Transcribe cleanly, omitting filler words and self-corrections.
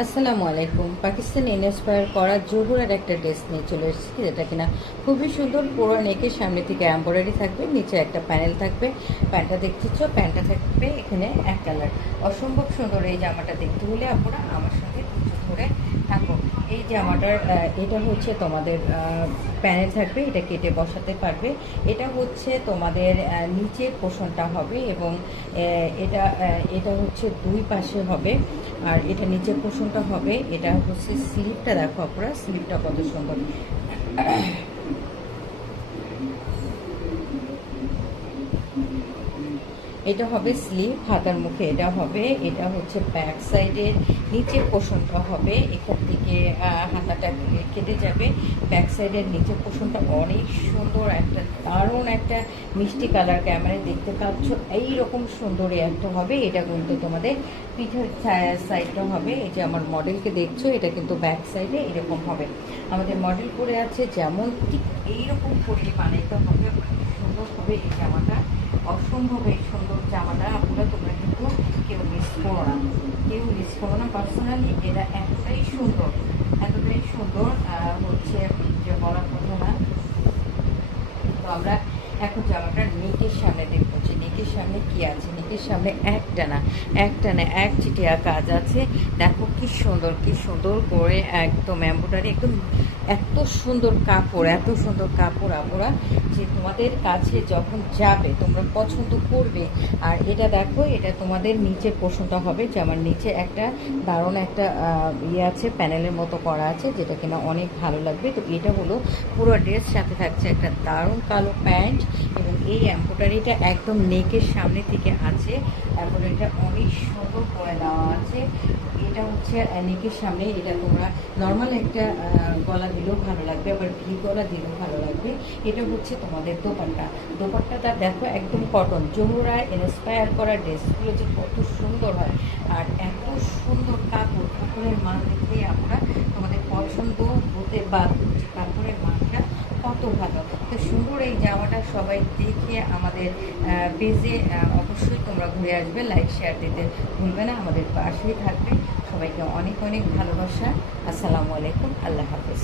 আসসালামু আলাইকুম। পাকিস্তানি ইন্সপায়ার করা জহুরার একটা ড্রেস নিয়ে চলে এসেছি, যেটা কিনা খুবই সুন্দর। পুরো নেকের সামনে থেকে এমব্রয়ডারি থাকবে, নিচে একটা প্যানেল থাকবে। প্যান্টটা দেখতেছ, প্যান্টটা থাকবে এখানে এক কালার। অসম্ভব সুন্দর এই জামাটা দেখতে হলে আপনারা আমার সঙ্গে ধৈর্য ধরে থাকুন। এই জামাটার এটা হচ্ছে তোমাদের প্যানেল থাকবে, এটা কেটে বসাতে পারবে। এটা হচ্ছে তোমাদের নিচের পোষণটা হবে এবং এটা এটা হচ্ছে দুই পাশে হবে। আর এটা নিচের পোষণটা হবে, এটা হচ্ছে স্লিপটা। দেখো আপনারা স্লিপটা কত সুন্দর। এটা হবে স্লিভ, হাতার মুখে এটা হবে। এটা হচ্ছে ব্যাক সাইডের নিচের পোষণটা হবে, এখান থেকে হাতাটা কেটে যাবে। ব্যাক সাইডের নিচের পোষণটা অনেক সুন্দর, একটা দারুণ একটা মিষ্টি কালার, ক্যামেরায় দেখতে পাচ্ছ এইরকম সুন্দর একটা হবে। এটা কিন্তু তোমাদের পিঠের সাইডটা হবে। এই যে আমার মডেলকে দেখছো, এটা কিন্তু ব্যাক সাইডে এরকম হবে। আমাদের মডেল পরে আছে যেমন ঠিক এইরকম করে বানাইতে হবে। সুন্দর হবে এই জামাটা, অসম্ভব এই সুন্দর জামাটা। আপনারা তোমরা কিন্তু কেউ মিস করো না, কেউ মিস করো না। পার্সোনালি এটা এতটাই সুন্দর, এতটাই সুন্দর হচ্ছে যে বলার কথা না। তো আমরা এখন জামাটার নেকের সামনে দেখবো যে নেকের সামনে কি আছে। নেকের সামনে একটা না এক চিটিয়া কাজ আছে। দেখো কি সুন্দর, কি সুন্দর করে একদম এমব্রয়ডারি, একদম এত সুন্দর কাপড়, এত সুন্দর কাপড় আপনারা যে তোমাদের কাছে যখন যাবে তোমরা পছন্দ করবে। আর এটা দেখো, এটা তোমাদের নিচের পোর্শনটা হবে, যে আমার নিচে একটা দারুণ একটা ইয়ে আছে, প্যানেলের মতো করা আছে, যেটা কিনা অনেক ভালো লাগবে। তো এটা হলো পুরো ড্রেস, সাথে থাকছে একটা দারুণ কালো প্যান্ট এবং এই এমব্রয়ডারিটা একদম নেকের সামনে থেকে আছে। এমব্রয়ডারিটা অনেক সুন্দর করে দেওয়া আছে। এটা হচ্ছে নেকের সামনে। এটা তোমরা নর্মাল একটা গলা দিলেও ভালো লাগবে, আবার ভি গলা দিলেও ভালো লাগবে। এটা হচ্ছে তোমাদের দোপাট্টা। দোপাট্টাটা দেখো একদম কটন, জহুরা ইন্সপায়ার করা ড্রেসগুলো যে কত সুন্দর হয়। আর এত সুন্দর কাপড়, কাপড়ের মান দেখলে আমরা তোমাদের পছন্দ হতে বাধ্য, যে কাপড়ের মানটা কত ভালো। তো সুন্দর এই জামাটা সবাই দেখে আমাদের পেজে অবশ্যই তোমরা ঘুরে আসবে, লাইক শেয়ার দিতে ভুলবে না, আমাদের পাশেই থাকবে। সবাইকে অনেক অনেক ভালোবাসা। আসসালামু আলাইকুম, আল্লাহ হাফেজ।